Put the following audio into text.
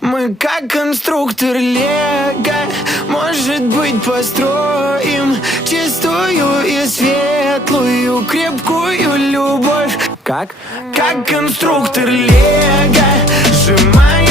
Мы как конструктор Лего, может быть, построим чистую и светлую, крепкую любовь. Как конструктор Лего, сжимай